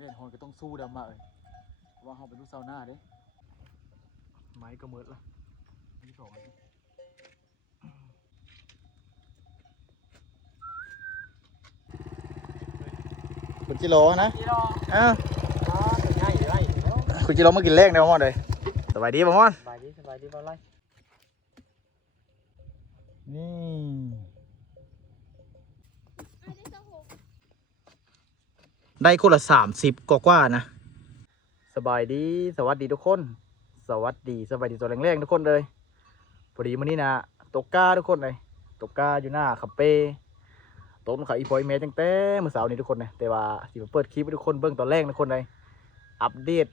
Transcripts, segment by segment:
เล่นฮอนก็ต้องสู้ดำมาเอ้ยว่าเขาเป็นลูกสาวหน้าเด้ไม้ก็เมิดละนี่สองคุณจิโร่นะอ้าวคุณจิโร่มากินแรกในบ้านเลยสบายดีบ้านสบายดีบ่ไรนี่ได้คนละ30กว่านะสบายดีสวัสดีทุกคนสวัสดีตัวแรงๆทุกคนเลยพอดีมื้อนี้นะตกกาทุกคนเลยตกกาอยู่หน้าขับเป้ต้นขาอีพอยเมย์ตั้งแต่เมื่อเสาร์นี้ทุกคนนะแต่ว่าสิมาเปิดคลิปให้ทุกคนเบื้องตอนแรกทุกคนเลยอัปเดต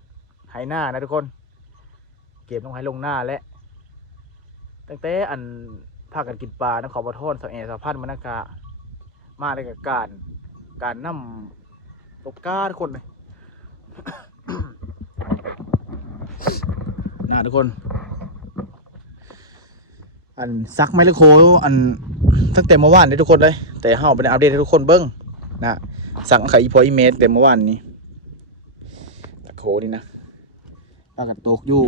ให้หน้านะทุกคนเก็บลงให้ลงหน้าและตั้งแต่อันพากันกินปลาน้ำขอบทอนสาวแอสาวพันธุ์มานากามาได้กับการนำตกกาทุกคนเลย นะทุกคนอันซักไมเลโคอันตั้งแต่เมื่อวานเลยทุกคนเลยแต่เฮาไปอัปเดตให้ทุกคนเบิ้งนะสั่งไข่อีพออีเมสแต่เมื่อวานนี้ตะโคนี่นะปลากระตกอยู่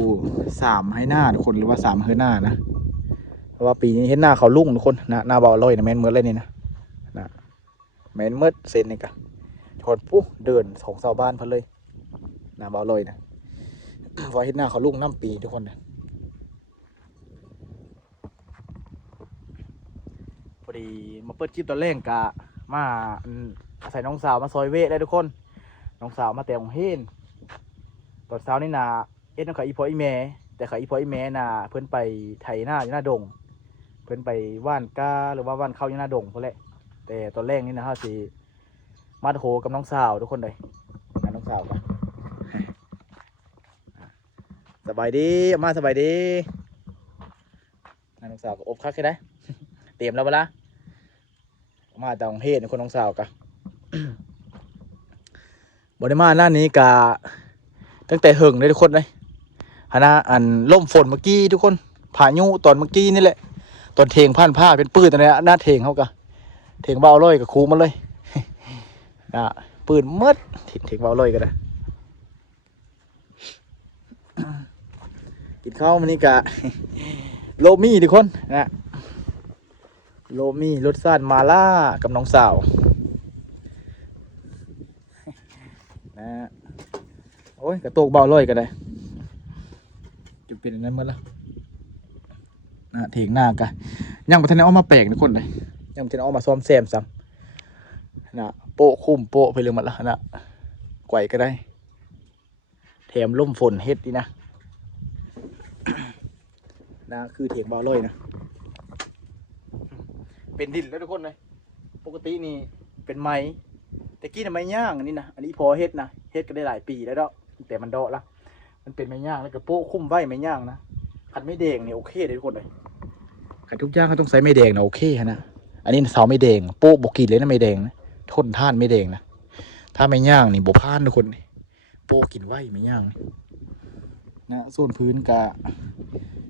3ให้หน้าทุกคนหรือว่า3ให้หน้านะเพราะว่าปีนี้เห็นหน้าเขาลุ่งทุกคนนะหน้าเบาลอยนะแมนเมื่อเลยนี่นะแมนเมื่อเซนนี่กะชนปุ๊เดินของชาวบ้านเพิ่นเลยหน้าเบาลอยนะพอเห็นหน้าเขาลุ่งน้ำปีทุกคนนะพอดีมาเปิดจิ๊บตอนแรกกะมาใส่น้องสาวมาซอยเวทได้ทุกคนน้องสาวมาแต่ของเฮนตอนเช้านี่นาน้องขาอีพออีแม่แต่ขาอีพออีแม่น่ะเพิ่นไปไถหน้าอยู่หน้าดงเพิ่นไปว่านกาหรือว่าว่านเข้าอยู่หน้าดงเพิ่นแหละแต่ตอนแรกนี่นะฮะสิมาโหกับน้องสาวทุกคนเลยน้องสาวกันสบายดีมาสบายดีน้องสาวก็อบคักใช่ไหมเตรียมแล้วเวลามาแต่ของเฮดคนน้องสาวกะ บริมาหน้านี้กะตั้งแต่หึงเลยทุกคนเลยฮะนะอันล่มฝนเมื่อกี้ทุกคนพายุตอนเมื่อกี้นี่แหละตอนเทงผ่านผ้าเป็นปืนตอนนี้หน้าเทงเขากะเทงเบาลอยกับคูมันเลย นะปืนมืดเทงเบาลอยกันนะ กินข้าวมันนี่กะ โลมี่ทุกคนนะโลมี่รสชาติมาล่ากับน้องสาวนะโอ้ยกระโตกเบาลอยกันเลยจะเป็นอย่างนั้นเมื่อละนะเถียงหน้ากะยังไม่ทันได้เอามาแปลกทุกคนเลยยังไม่ทันได้เอามาซ้อมแซมซ้ำนะโปะคุ้มโปะไปเรื่องมันละนะไกวก็ได้แถมล่มฝนเฮ็ดดีนะ นะคือเถียงเบาลอยนะเป็นดินแล้วทุกคนเลยปกตินี่เป็นไม้แต่กี้น่ะไม้ย่างอันนี้นะอันนี้พอเฮ็ดนะเฮ็ดก็ได้หลายปีแล้วเนาะแต่มันเดาะละมันเป็นไม้ย่างแล้วก็โป๊ะคุ้มไว้ไม้ย่างนะขัดไม่แดงนี่โอเคเลยทุกคนเลยขัดทุกอย่างเขาต้องใส่ไม้แดงนะโอเคฮะนะอันนี้เสาไม้แดงโป๊ะบกินเลยนะไม้แดงนะทนท่านไม้แดงนะถ้าไม้ย่างนี่บ่พานทุกคนโป๊ะกินไว้ไม้ย่างนะส่วนพื้นกะ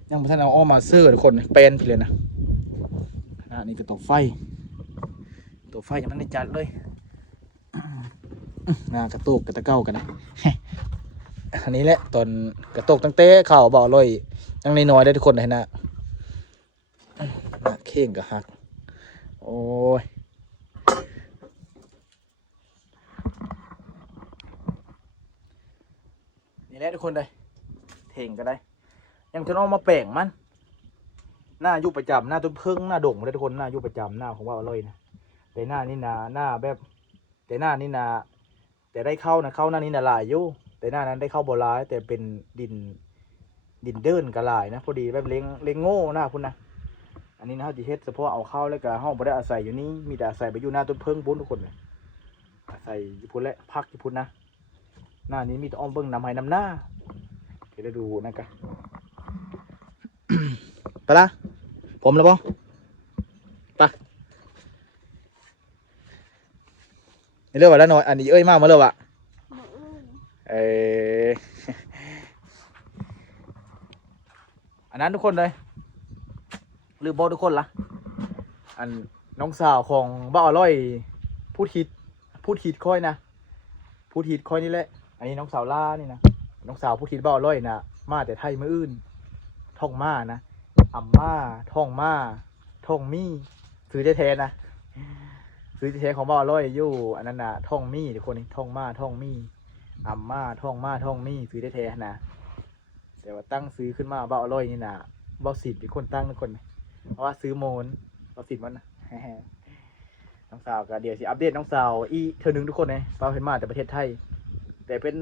ยังไม่ทันเอาออกมาเสื้อทุกคนเป็นไปเลยนะนี่ก็ตัวไฟยังไม่ได้จัดเลยกระตุกกระตะเก้ากันนะ อันนี้แหละตอนกระตุกตั้งเต้ข่าวบอกเลยยังน้อยได้ทุกคนเลยนะเข่งกับหักโอ้ยนี่แหละทุกคนเลยเท่งกันได้ยังจะน้องมาแปลงมันหน้ายุบประจำหน้าต้นพึ่งหน้าด่งเลยทุกคนหน้ายุบประจำหน้าของว่าอร่อยนะแต่หน้านี่นาหน้าแบบแต่หน้านี่นาแต่ได้เข้านะเข้าหน้านี่นาลายอยู่แต่หน้านั้นได้เข้าบ่ร้ายแต่เป็นดินเดินกระลายนะพอดีแบบเลี้ยงโง่หน้าพุ่นนะอันนี้นะเขาจะเฮ็ดเฉพาะเอาเข้าแล้วก็ห้องบ่ได้อาศัยอยู่นี่มีแต่อาศัยไปอยู่หน้าต้นพึ่งพุ่นทุกคนเลยอาศัยอยู่พุ่นและพักอยู่พุ่นนะหน้านี้มีแต่อ้อมเบิ้งนำให้นำหน้าเดี๋ยวดูนะครับ ไปละผมแล้วบ้องไปนี่เรื่องว่าแล้วหน่อยอันนี้เอ้ยมากมาเลยว่ะอันนั้นทุกคนเลยหรือบอกทุกคนละอันน้องสาวของบ้าอร่อยพูดฮิตค่อยนะ ผู้ทิศค่อยนี่แหละอันนี้น้องสาวล่านี่นะน้องสาวผู้ทิศบ่อร้อยนะมาแต่ไทยมื้ออื่นท่องมานะอ่ำมาท่องมาท่องมีซื้อแท้ๆนะซื้อแท้ๆของบ่อร้อยอยู่อันนั้นนะท่องมีทุกคนนี่ท่องมาท่องมีอ่ำมาท่องมาท่องมีซื้อแท้ๆนะแต่ว่าตั้งซื้อขึ้นมาบ่อร้อยนี่นะบ่สิทธิ์เป็นคนตั้งทุกคนเพราะว่าซื้อโมนบ่สิทธิ์มันนะ น้องสาวก็เดี๋ยวสิอัปเดตน้องสาวอีเธอหนึ่งทุกคนเลยเป้าเห็นมาแต่ประเทศไทยแต่เป็น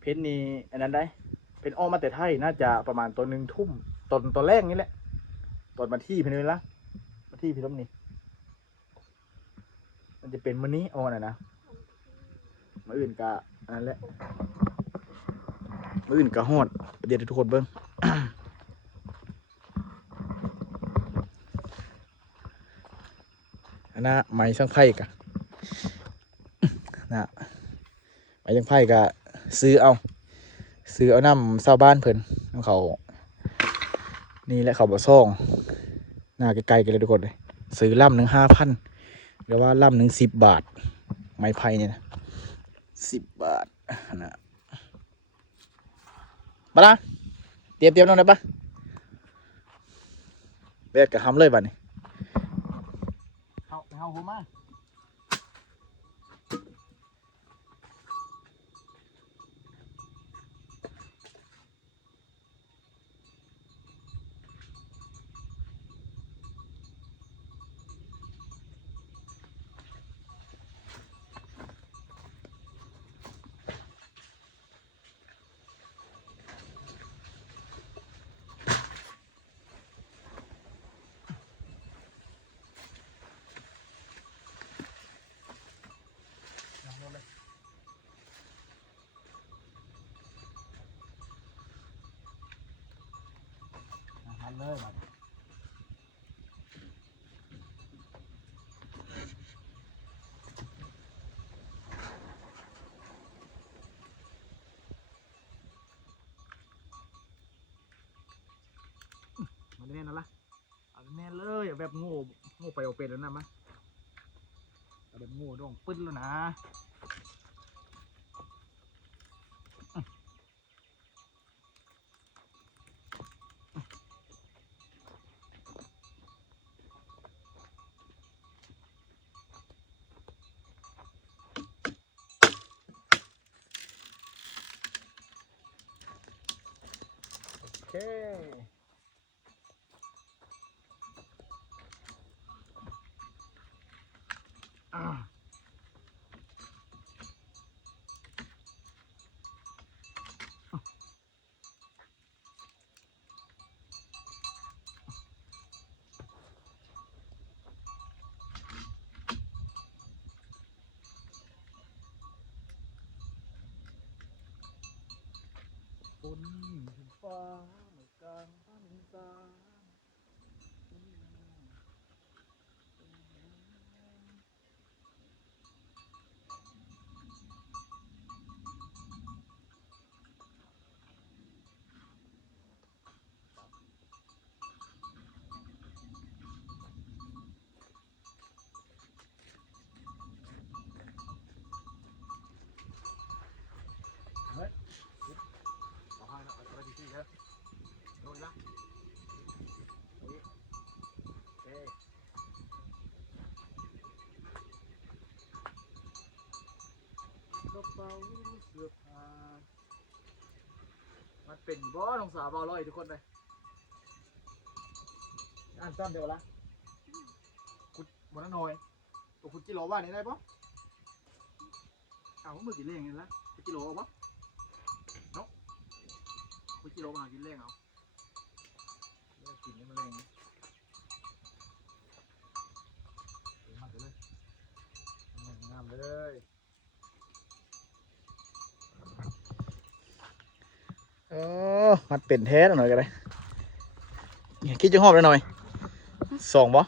เพชรนี่อันนั้นได้เป็นออกมาแต่ไทยน่าจะประมาณตัวหนึ่งทุ่มตอนแรกนี่แหละตอนมาที่เพนเวลามาที่พี่ล้มนี่มันจะเป็นมื้อนี้เอาน่ะนะมื้ออื่นก็อันนั้นแหละมื้ออื่นก็ฮอดเดี๋ยวทุกคนเบิ่ง อันน่ะไม้ช่างไพ่กะนะไม้ช่างไพ่กะซื้อเอาน้ำชาวบ้านเพิ่นน้ำเขานี่แหละเขาบ่ซ่องหน้าไกลๆกันเลยทุกคนเลยซื้อล่ำหนึ่ง5,000หรือว่าล่ำหนึ่ง10 บาทไม้ไผ่เนี่ยนะ10 บาทนะมาละเตรียมน้องได้ปะเบ็ดกับทำเลยบัดนี้เอาหัวมาหันเลยบัดมันแน่นละเอาแน่นเลยแบบโง่ไปเอาเป็นแล้วนะมะเอาแบบโง่ดองปึ้นแล้วนะโอเคฝนถึงฟ้าเมื่อกลางพันษาเฮ้ยเอาให้นะเอาไปที่ครับโน่นละนี่โอเคกระเป๋าเสื้อผ้ามันเป็นบ่น้องสาวบ่ร้อยทุกคนเลยอ่านซ้ำเดี๋ยวละคุณบนนั้นหน่อยตัวคุณจิโร่ว่านี่ได้ปะเอามือกินเลี้ยงนี่ละคุณจิโร่เอาปะเนาะคุณจิโร่มากินเลี้ยงเอาเลี้ยงกินนี่มันเลี้ยงเลี้ยงมันไปเลยงามเลยเออมันเป็นแท้หน่อยกันเลยคิดจะหอบเลยหน่อย2บ่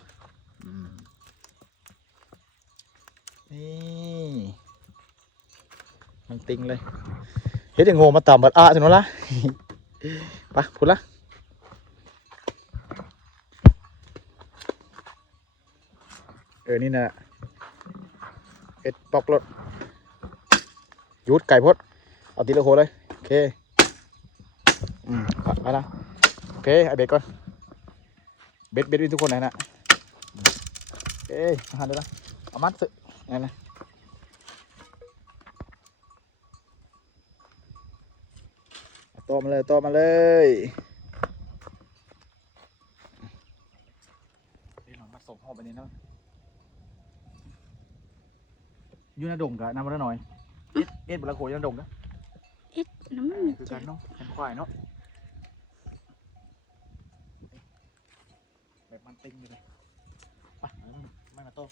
นี่มันติงเลยเฮ็ดยังโง่มาต่ำบัดถึงนั้นละไปพูดละนี่นะเอ็ดปอกรถ หยุดไก่พดเอาตีละโคเลยโอเคไปละโอเคไอเบ็ดก่อนเบ็ดทุกคนนะโอเคหันดูนะเอามัดสึนั่นนะตัวมาเลยนี่หน่อยมาส่งห้องไปนี่นะยูนาดงกับน้ำมันหน่อยเอ็ดบุระโขยูนาดงนะเอ็ดน้ำมันคือกันเนาะเป็นควายเนาะแบบมันติงเลยไปไม่มาโต้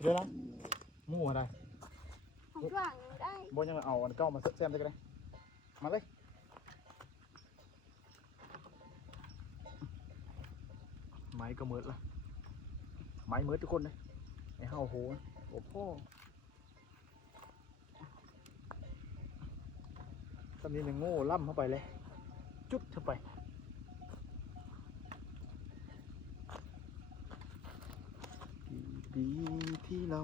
เดี๋ยวนะมู่อะไร ของกลางได้บนยังเอาอันเก้ามาแซมได้กันเลยมาเลยไม้ก็มืดละไม้มืดทุกคนเลยไอ้ห้าโอ้โหตอนนี้เนี่ยโง่ล่ำเข้าไปเลยจุดเข้าไปดีที่เรา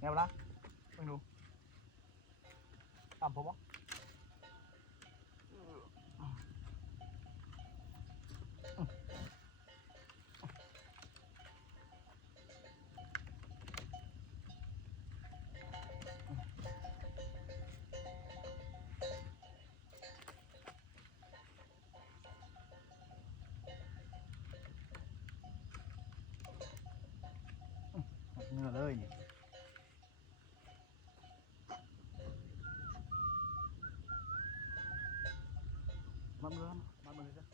แนวละไปดูตามผมวะเนื้อเลยนี่มาเมื่อจ้ะ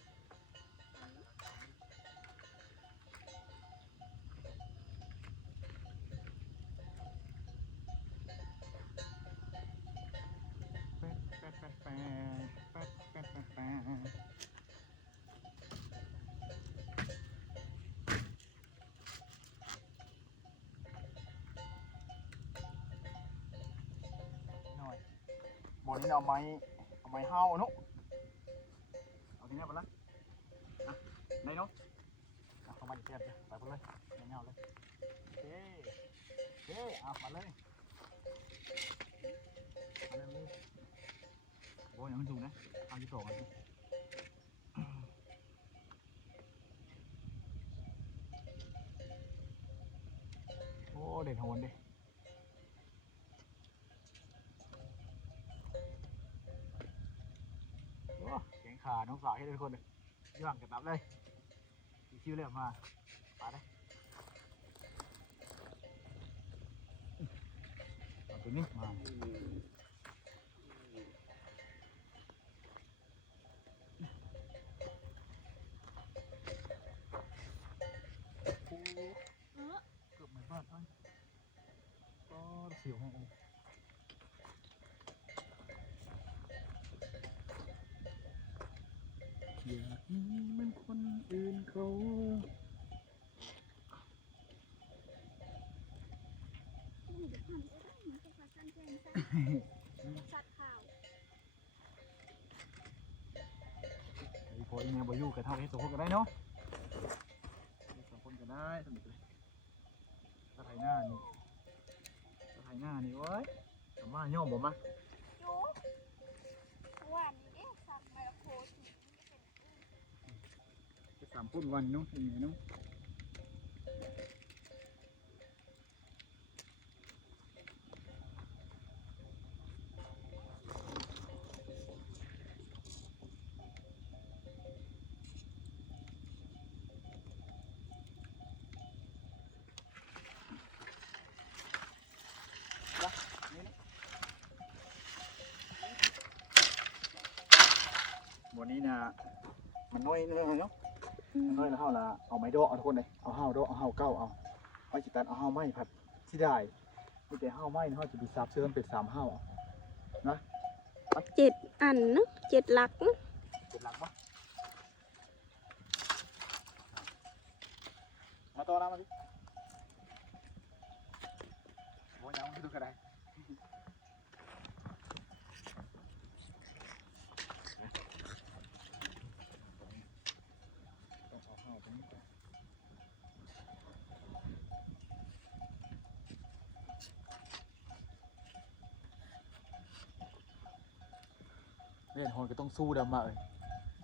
บอลนี่เอาไม้เห่านุ๊กเอาทีนี้ไปละในนุ๊กเข้ามาเทียบจ้ะไปเลยในเงาเลยโอเคมาเลยโอ้ยยังไม่ถูกนะเอาที่สองโอ้เด็ดโหนดิแข่งขาน้องสาวให้ทุกคนเลยย่างกันนับเลยชิวเลยมาเลยเอาตัวนี้มาเกือบไม่พลาดเลยก็เสียวห้องอยากมีเหมือนคนอื่นเขาไอ้พออีเมลบอยู่กับเท่าให้ตัวคนก็ได้เนาะสองคนก็ได้สนุกเลยถ้าไทยหน้านี่โอ้ยทำมาย่อมบ่มาจูวันนี้สับมาโคตรจะสามพุ่นวันเนาะเป็นไงเนาะ นี้นะมันน้อยเนาะน้อยแล้วเฮาละเอาไม้ดอกเอาทุกคนเลยเอาเฮาดอกเอาเฮาเก้าเอาไว้จิตัดเอาเฮาไม้ผัดที่ได้มีแต่เฮาไม้เฮาจะดูซับเสื้อเป็น3เฮานะ 7 อันเนาะ7 หลักเนาะ เป็นหลักปะมาต่อนะมาดิโอ้ยยังไม่ดูกระไดต้องเอาเข้าตรงนี้ก่อนเล่นหอนก็ต้องสู้ดำมาเอ้ย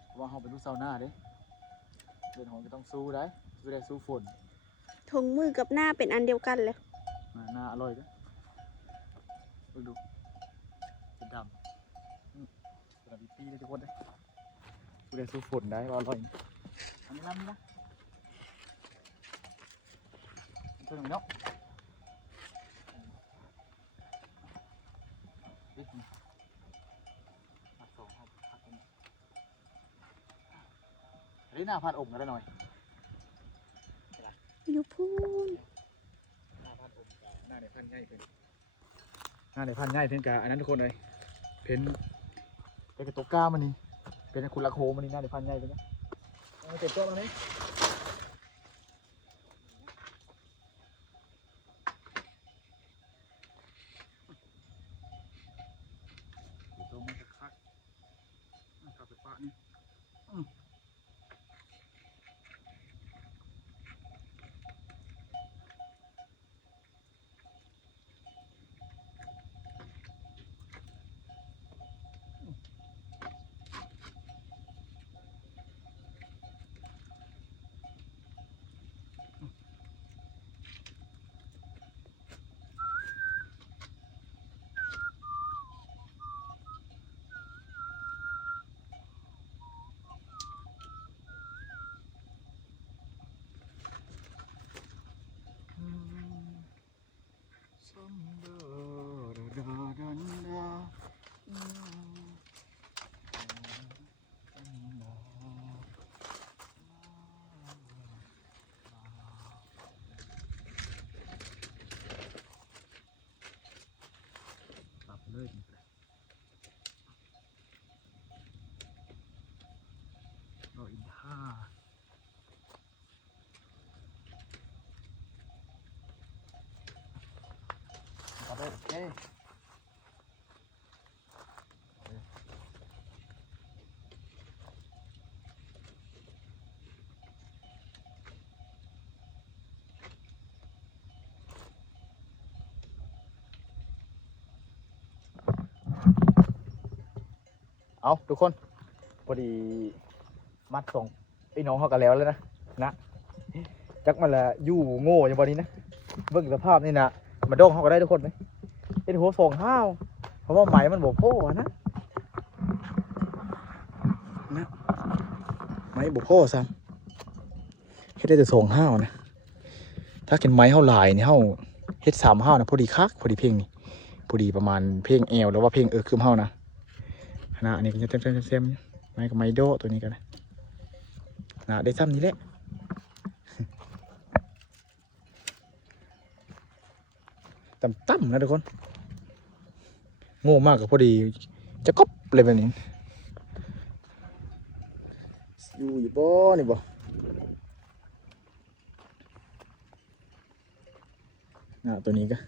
เพราะว่าเขาเป็นลูกสาวหน้าเด้เล่นหอนก็ต้องสู้ได้สู้ได้สู้ฝน ถุงมือกับหน้าเป็นอันเดียวกันเลย หน้าอร่อยด้วยดูเป็นดำเป็นดำปีเลยทุกคนเลยสู้ได้สู้ฝนได้ว่าอร่อยอันนี้น้ำนี่นะเพิ่มอีกเนาะผัดสองครับผัดตรงนี้อันนี้หน้าผัดอบกันได้หน่อย อยู่พูน หน้าพันธุ์หน้าในพันธุ์ง่ายขึ้นหน้าในพันธุ์ง่ายขึ้นกับอันนั้นทุกคนเลยเพ้นเป็นกระตุกก้ามันนี่เป็นคุณลักโฮมันนี่หน้าในพันธุ์ง่ายขึ้นนะเอาเก็บตัวมาไหมเก็บตัวมันจะคักกลับไปปะนี่เลยเราอินท่าต่อไปโอเคเอาทุกคนพอดีมัดส่งไอ้น้องเขากันแล้วนะจักมันละยู่โง่อย่างบอนี้นะเบิ่งสภาพนี่นะมาโด่งเขาก็ได้ทุกคนไหมเป็นหัวส่งห้าวเพราะว่าไหมมันบกโพ่นะไหมบกโพ่ซ้ำเฮ็ดได้แต่ส่งห้าวนะถ้าเห็นไม้เท่าลายนี่เท่าเฮ็ด3 ห้าวนะพอดีคักพอดีเพลงนี่พอดีประมาณเพลงแอลหรือว่าเพลงคืมห้าวนะอันนี้ก็จะเต็มไม้กับไม้โดตัวนี้กันนะได้ซ้ำนี้แหละต่ำๆนะทุกคนโง่มากกับพอดีจะก๊อปเลยแบบนี้อยู่บ่นี่บ่ตัวนี้ก็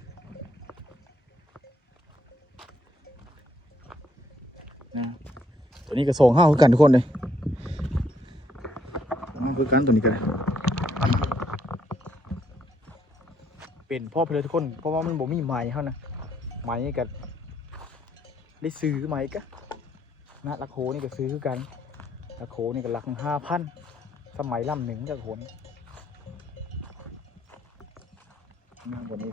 ตัวนี้ก็ส่งห้าวคือกันทุกคนเลยคือกันตัวนี้กันเป็นพ่อเพลทุกคนเพราะว่ามันบ่มีไม้เขานะไม้ก็ได้ซื้อไม้ก็นะลักโคนี่ก็ซื้อคือกันลักโคนี่ก็หลัก5,000สมัยลำหนึ่งจากโหนบนนี้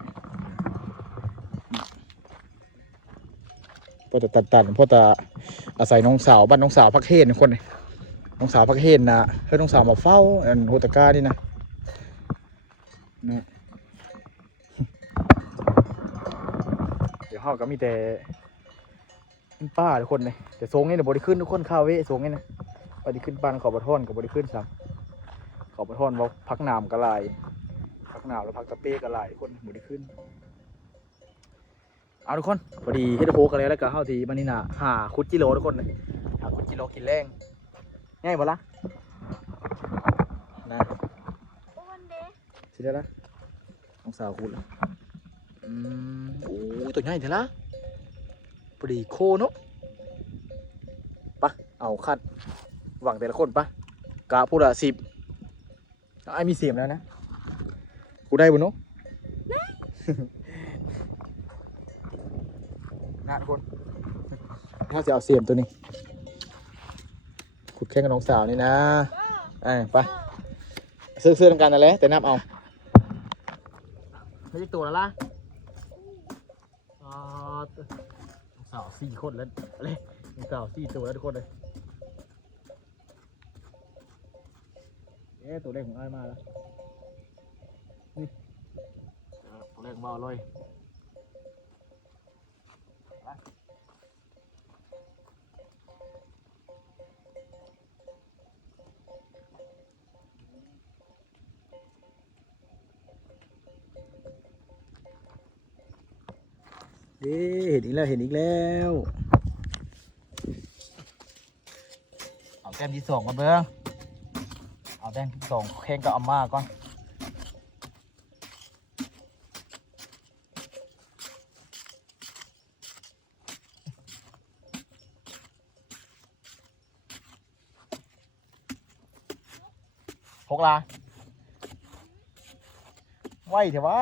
พอจะตัดพอจะอาศัยน้องสาวบ้านน้องสาวพักเฮนคนนี้น้องสาวพักเฮนนะเฮ้ยน้องสาวมาเฝ้าโหตกานี่นะเดี๋ยวเขาก็มีแต่ป้าทุกคนเลยแต่ทรงนี่เดี๋ยวบริขึ้นทุกคนข้าวเวทรงนี่นะ ไปที่ขึ้นบ้านเขาบะท่อนกับบริขึ้นซ้ำเขาบะท่อนว่าพักน้ำกระไรพักน้ำแล้วพักตะเป้กระไรคนบริขึ้นเอาทุกคนพอดีเฮดโฮกันแล้วก็เข้าทีมันนี่น่ะหาคุดกิโลทุกคนเลยหาคุดกิโลกินแรงง่ายบ่ละนะ โอนเด้ สิได้ละน้องสาวคุณละโอ้ยตัวใหญ่เถอะละพอดีโคเนาะปะเอาคัดหวังแต่ละคนปะกะพูดละ10ไอ้มีเสียมแล้วนะกูได้บุญเนาะนะทุกคนถ้าจะเอาเสียมตัวนี้ขุดแข่งกับน้องสาวนี่นะไปซื้อกันนั่นแหละแต่นับเอาไม่ใช่ตัวแล้วล่ะน้องสาว4 คนแล้วอะไรน้องสาว4 ตัวแล้วทุกคนเลยตัวแรกของไอ้มาแล้วนี่ตัวแรกมาเลยเห็นอีกแล้วเอาแต้มที่2มาเบิ้งเอาแต้มที่2แข่งกับอาม่าก่อน6 ลาไหวเถอะวะ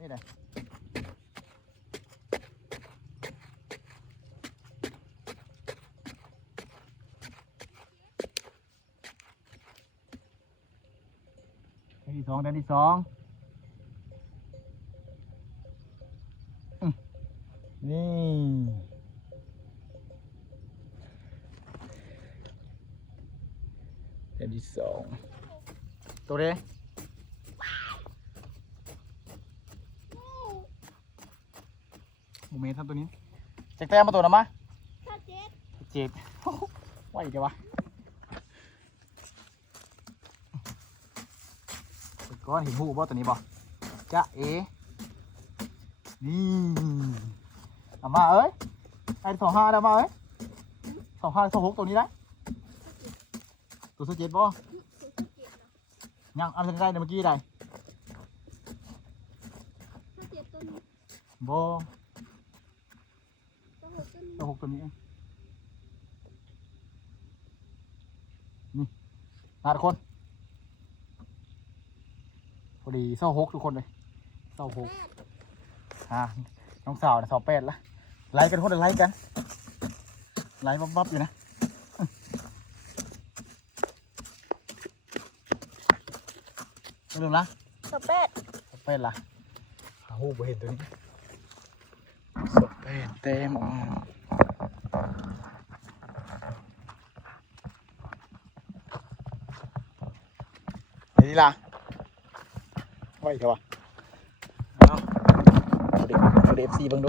นี่เลยแต้มที่ 2นี่แต้มที่ 2ตัวเด้โมเมนต์ทำตัวนี้แจ็คแต้มมาตัวนะมะ 7 ไหวเดี๋ยววะก้อนเห็นหูบ่ตัวนี้บ่จ๊ะนี่เอามาเอ้ยไอ้25ได้มาเอ้ย25 26ตัวนี้ได้ตัว17บ่ยังเอาใกล้ๆเมื่อกี้ได้บ่ตัว6ตัวนี้นี่มาทุกคนพอดี26ทุกคนเลย26น้องสาวเนี่ย28แล้วไล่กันคนละไล่กันไล่บับๆอยู่นะไม่ลืมละ28ละหาหูบ่เห็นตัวนี้28เต็มนี่ล่ะไหวเถอะวะเอาเด็กซีบังดู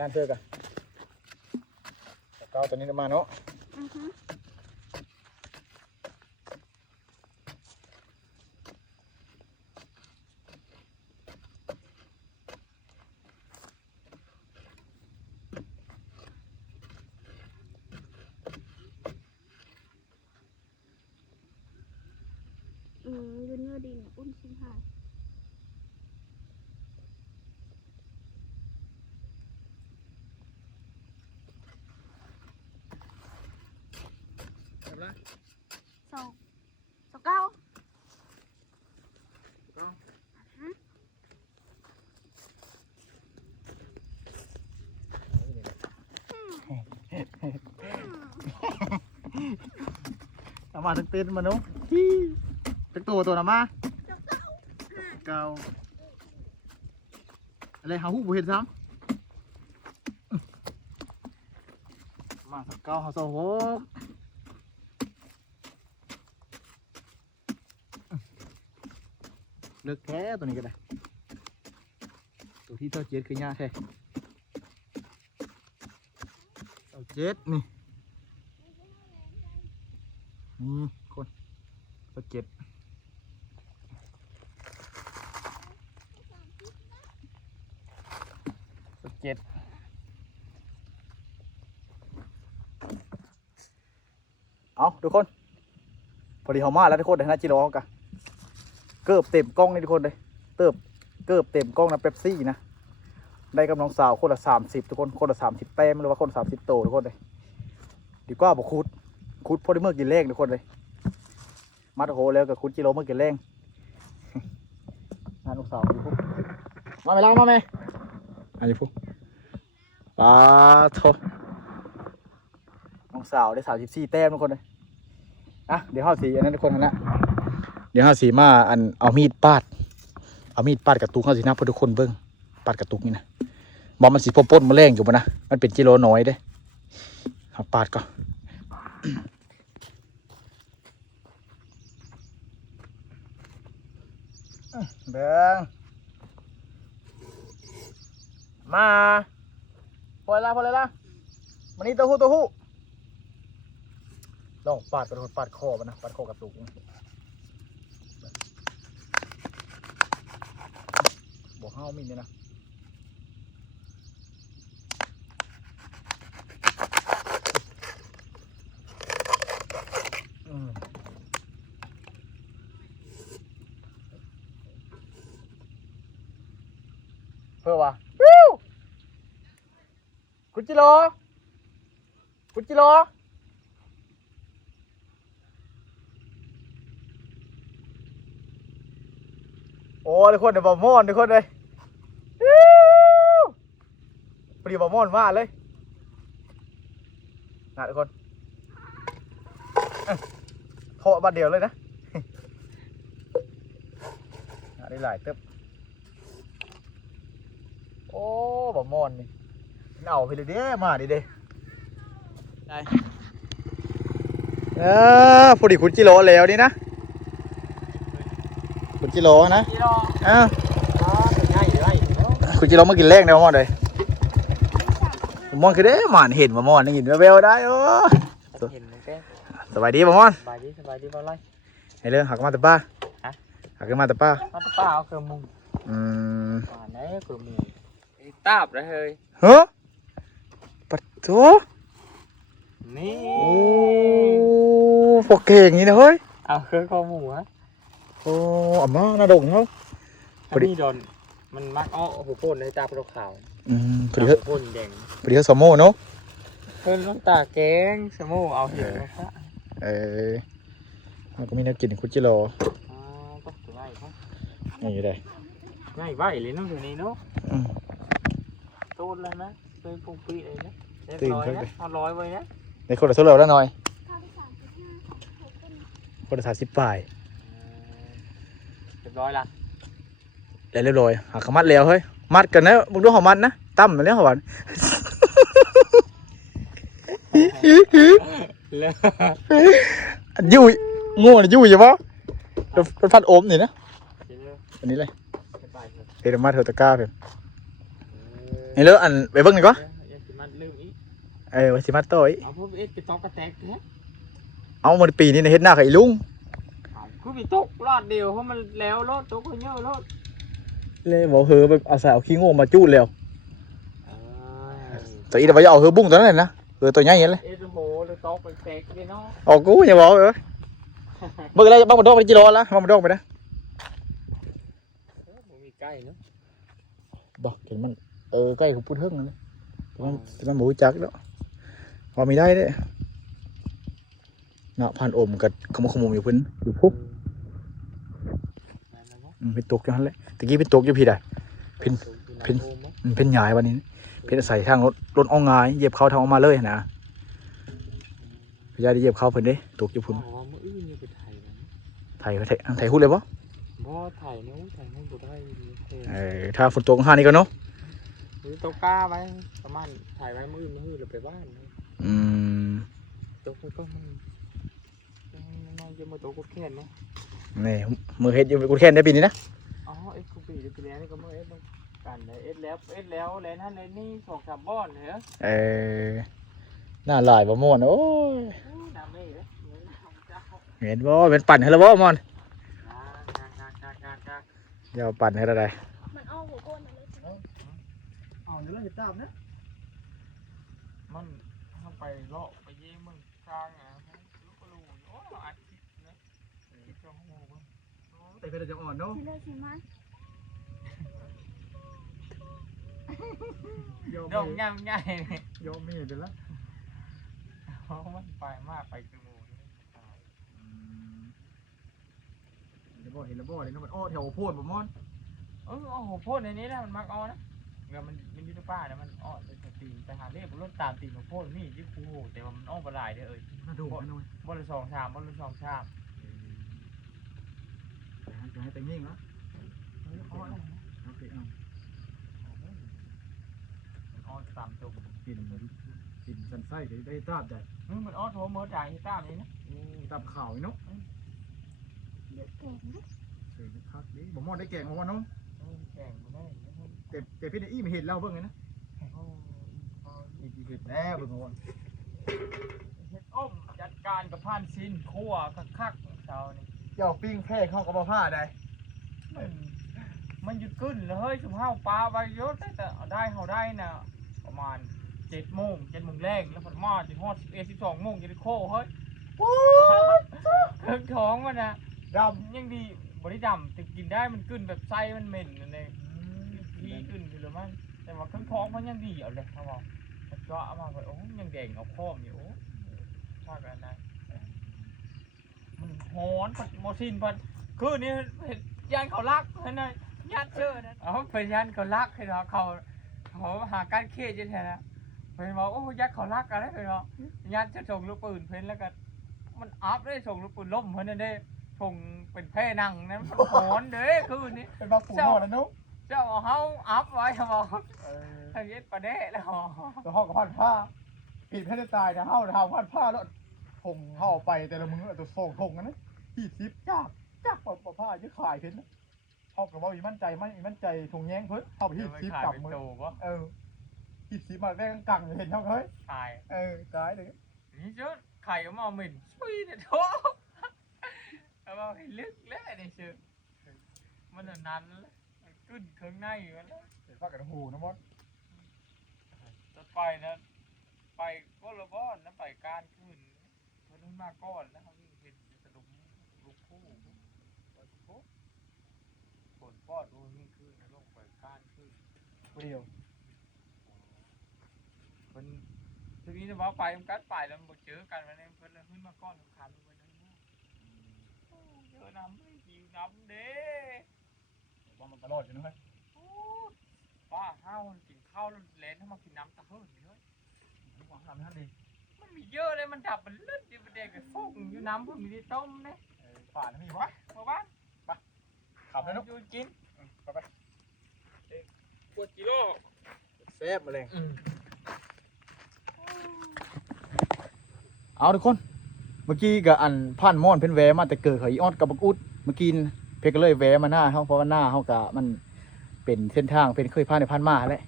ร้านเธอกันเก้าตัวนี้มาเนาะยืนเงือดินอุ่นชิมหาย29เอามาทั้งเต็นมาเนาะทั้งตัวนะมาเก่าอะไรหาหูบ่เห็นซ้ำมาสักเก้าหา26เลิกแท้ตัวนี้ก็ได้ตัวที่เท่า7คือยากแท้ เจ็ดนี่นี่คนสเก็ตสเก็ตเอาทุกคนพอดีเขามาแล้วทุกคนเดี๋ยวนะจิโร่เขากะเกือบเต็มกล้องนี่ทุกคนเลยเกือบเต็มกล้องนะเป๊ปซี่นะได้กำลังสาวคนละ30ทุกคนคนละ30แต้มหรือว่าคนละ30โตทุกคนเลยดีกว่าบอกคุดพอได้เมื่อกินแรงทุกคนเลยมาโหแล้วกับคุดจิโร่เมื่อกินแรงงานลูกสาวอยู่ปุ๊บมาไหมล่ะมาไหมอันนี้ปุ๊บปาโถน้องสาวได้34แต้มทุกคนเลยอ่ะเดี๋ยวห้าสีอันนั้นทุกคนนะเดี๋ยวห้าสีมาอันเอามีดปาดกระตุกห้าสีหน้าพอทุกคนเบิ้งปาดกระตุกนี่นะบอมันสีป้นมาแรงอยู่ปะนะมันเป็นกิโลน้อยเด้เอาปาดก่อนเบิ้งมาพอเลยละมันนี่เต้าหู้ลองปาดกระโดดปาดคอมันนะปาดคอกระตุกบอกห้าวมินเนี่ยนะเพื่อวะคุณจิโร่โอ้ทุกคนเดี๋ยวบอมอนทุกคนเลยพอดีบอมอนมาเลยนะทุกคนโคบัดเดียวเลยนะได้หลายเติบโอ้บอมอนนี่เอาไปเลยเด้มาดิเด้ได้พอดีคุณจิโร่แล้วนี่นะคุณจิโร่นะคุณจิโร่มากินแรกนะมอนเลยมอนคือเด้หมานเห็นมอนได้ยินแววๆได้โอ้สบายดีมอนสบายดีบ่ไรให้เรื่องหักมาแต่ป้าหักมาแต่ป้าเอาเครื่องมุงป่านนี้เครื่องมุงตาบเลยเฮ้ยเฮ้อปัดโถนี่โอ้พวกเก่งนี่นะเฮ้ยเอาเครื่องข้อมูลฮะโอ้อาม่าน่าดงเขาพอดีโดนมันมักอ้อหัวโป่นในตาขาวพอดีเขาโป่นแดงพอดีเขาสมโมเนาะเพิ่นน้ำตาแกงสมโมเอาเห็นนะคะมันก็มีนักกินคุณจิโร่ต้องถึงไงครับนี่ได้ง่ายไหวเลยน้องตัวนี้เนาะโตเลยนะเป็นปุ่งปีเลยนะเรียบร้อยนะเอาร้อยไว้นะในคนละสุดเราแล้วหน่อยคนละ30ปลายเรียบร้อยละเรียบร้อยหาขมัดแล้วเฮ้ยมัดกันนะมึงดูหอมัดนะตั้มมาแล้วหอมันยุ่ยง่วงยุ่ยใช่ปะรถพัดโอมนี่นะอันนี้เลยเดี๋ยวมาเถอะตะก้าเพื่อนนี่แล้วอันไปเบิ้งหน่อยก็ไว้สิมาโต้เอาพวกเอ็ดไปตอกกระแตกแท้เอามาปีนี้ในเฮ็ดหน้ากับอีลุงคือไปตกรอดเดียวเพราะมันแล้วรถตกเยอะรถเลยบอกเฮอไปเอาสาวขี้โง่มาจูดแล้วตัวอีเดี๋ยวไปเอาเฮอบุ้งตัวนั้นเลยนะเฮอตัวใหญ่ยังเลยเอ็ดโหเลยตอกไปแตกเลยเนาะออกกูอย่าบอกเลยเมื่อไรบ้างมันโดนไปจิโร่ละบ้างมันโดนไปนะมีใกล้เนาะบอกเห็นมันใกล้กับพูดเฮิ่งเลยมันหมูจักแล้วพอมีได้ด้วยเนาะพันอมกับขโมยอยู่พื้นอยู่พุกเป็นตกอยู่นั่นแหละตะกี้เป็นตกอยู่พี่ได้เป็นใหญ่วันนี้เป็นใส่ทางรถเอางายเหยียบเขาทางออกมาเลยนะพี่ยาได้เหยียบเขาเพิ่นเด้ตกอยู่พุ่นไทยพูดเลยปะบ่ไทยนู้ไทยนู้บ่ได้ถ้าฝนตกห้านี่ก็เนาะตกก้าไว้ประมาณถ่ายไว้มือเราไปบ้านตกก็มันจะมาตกกุดแค้นเนาะนี่มือเฮ็ดอยู่กุดแค้นได้ปีนี้นะอ๋อเอ็ดกุดปีเดือนแล้วนี่ก็มือเอ็ดกันเลยเอ็ดแล้วแล้วนั่นเลยนี่2-3บ้อนเหรอ หน้าลายบ่ม่วนโอ้ย น้ำไม่เลยเจ้า เห็นบ่เป็นปั่นให้แล้วบ่ม่อน จ้า เดี๋ยวปั่นให้อะไร มันเอาหัวโคนมาเลยสิ เอาเดี๋ยวเราจะตามนะ มันเข้าไปเลาะไปเยี่ยมึงทางอ่ะลูกกระลูโอ้อัดคลิปนะคลิปช่องโง่เว้ย แต่เพิ่นจะอ่อนเนาะ สิเลยสิมัน ดองง่ายง่ายเลย ยอมมีเดี๋ยวละ เพราะมันไปมากไปจมูกนี่ตาย เดี๋ยวบ่เห็นแล้วบ่เลยเนาะมันอ้อแถวโพดบ่ม่อน โอ้โหพูดในนี้นะมันมักอ้อนะเงามันยุทธป้าเนี่ยมันอ้อเป็นตีนไปหาเรียบรถตามตีนของโพดนี่ยิ่งคูแต่ว่ามันอ้อปลายเด้อเอ้ย มาดูมาหน่อย บอลสองชามบอลสองชาม จะให้แต่งยิ่งนะ อ้ออะไร โอเคเอา อ้อตามจม กินสันไส้ได้ตาบได้ มันอ้อโทรเมื่อจ่ายที่ตามนี่นะ ตาบข่าวเนาะ เดี๋ยวเก่งนะ เสยคักดิบ่ม่อนได้แกงบ่ม่อนเนาะ แข่งไม่ได้ แต่พี่ได้อี้มาเห็นเราเบิ่งไงนะอีกเห็นแล้วเบิ่งม่อน เฮ็ดอ้อมจัดการกับผ่านซินคั่วคักๆเช้านี่ เจ้าปิ้งแพร่เข้ากับบ่ผ้าได้ มันหยุดขึ้นเลยเฮ้ยชุมเฮาปลาไปเยอะแต่ได้เฮาได้น่ะประมาณ7 โมงแรงแล้วพันมาจนฮอด11 12 โมงจะได้โค้เฮ้ยเครื่องท้องมันนะดำยังดีบริดำแต่กินได้มันขึ้นแบบไส้มันเหม็นนั่นเองดีขึ้นคือมันแต่ว่าเครื่องท้องมันยังดีเอาเลยเขาบอกมันก็เอามาไปโอ้ยังแดงเอาข้อมอยู่โอ้ชากันนะมันหอนพัดโมซินพัดคือนี่เห็นยันเขารักเห็นไหมยันเชื่อนะเอาไปยันเขารักให้เขาหาการเครียดยังไงนะเพื่อนบอกโอ้ยัดเขารักอะไรเพื่อนบอกยัดจะส่งลูกปืนเพื่อนแล้วก็มันอัพได้ส่งลูกปืนล้มเพื่อนนั่นเด้ส่งเป็นแพร่นั่งนะมันหอนเด้คืนนี้ เป็นบ่ปู่ม่อนนะนุ๊ก เจ้าเฮาอัพไว้เขาบอกทางเย็ดประเดะแล้ว ตัวห้องกับพันผ้าผิดแพ้จะตายนะเฮาทำพันผ้าแล้วทงเฮาไปแต่ละมือตัวส่งทงกันนะที่ซิปจากปะผ้าจะขายเห็นนะเฮากับว่ามีมั่นใจไหมมีมั่นใจทงแย้งเพิ่นเฮาไปที่ซิปกลับมือที่ซิปมาได้กังเห็นเฮาเฮ้ย ตาย ตายเลย นี่เจ้าไข่ก็มาเหม็นช่วยเนี่ยโถ่เอามาให้ลึกแล้วนี่เชื่อมันนั้นแล้วขึ้นเครื่องในมันแล้ว เห็นว่ากันหูนะมด จะไปนะไปก็ระบอนนะไปการขึ้นเพิ่นมาก่อนแล้วเขาเห็นสนุกลูกคู่ฝนปอดดูนี่ขึ้นลงไปการขึ้น เดียว มันทีนี้จะว่าไปมันกัดไปแล้วมันเจอกันวันนี้เพิ่นเลยขึ้นมาก้อนคำไปนั่นนะเจอน้ำไม่หิวน้ำเด้ ว่ามันตลอดอยู่นะเฮ้ย ป้าห้าวกินข้าวแล้วเล่นให้มากินน้ำตะเฮิร์นเลย ทุกวันทำท่านดี มันมีเยอะเลยมันดับมันลึดอยู่ประเด็กกับฟุกอยู่น้ำเพิ่งมีได้ต้มเนี่ย ป่านะมีวะ มาบ้าน ขับแล้วนุ๊ก อยู่กิน ไป ปวดกิโล แซ่บมาเลยเอาทุกคนเมื่อกี้กับอันผ่านม่อนเพิ่นแวะมาแต่เกิดเขาอีออดกับบักอุดเมื่อกี้เพิ่นก็เลยแวะมาหน้าเฮาเพราะว่าหน้าเฮากะมันเป็นเส้นทางเป็นเคยผ่านในผ่านมาแหละ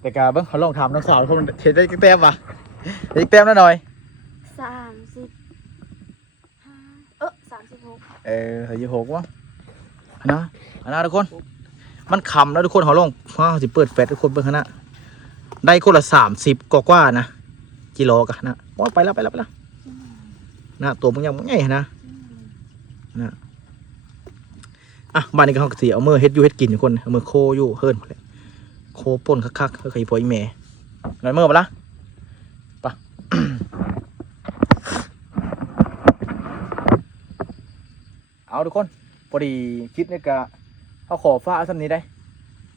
แต่กะเบิ่งเขาลองถามน้องสาวเขาเห็นได้แต้มป่ะเห็นแต้มหน่อย 35 เฮ้ย6วะนะอันนั้นทุกคนมันคำแล้วทุกคนเขาลองเขาสิเปิดแฟลชทุกคนเบิ่งข้างหน้าได้คนละ30กว่านะกิโลกะนะว่าไปแล้วนะตัวมึงยังมึงใหญ่นะอ่ะบ้านนี้ก็เขาก็สิเอามือเฮ็ดอยู่เฮ็ดกินทุกคนเอามือโคอยู่เฮิร์นเลยโคป่นคักๆเคยพอยแม่หน่อยมือปะละปะ เอาทุกคนพอดีคลิปนี้ก็เขาขอฟ้าสักนี้ได้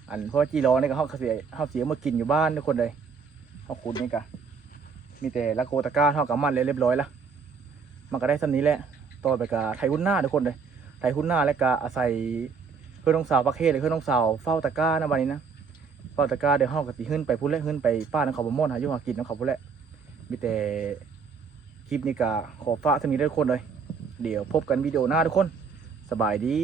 อันเพราะจีรอนี่ก็เขาเสียมากินอยู่บ้านทุกคนเลยเขาขุดนี่ก็มีแต่ละโกตะก้าเท่ากับมันเลยเรียบร้อยแล้วมันก็ได้สักนี้แหละต่อไปกับไทยหุ้นหน้าทุกคนเลยไทยหุ้นหน้าแล้วก็อาศัยเพื่อนน้องสาวประเทศเลยเพื่อนน้องสาวเฝ้าตะก้านะวันนี้นะเฝ้าตะก้าเดี๋ยวเขาก็ตีขึ้นไปพุ่นแล้วขึ้นไปป้าน้องเขาบ่ม่อนหาอยู่หากินน้องเขาพุ่นแล้วมีแต่คลิปนี้ก็ขอฟ้าสักนี้ได้ทุกคนเลยเดี๋ยวพบกันวิดีโอหน้าทุกคนสบายดี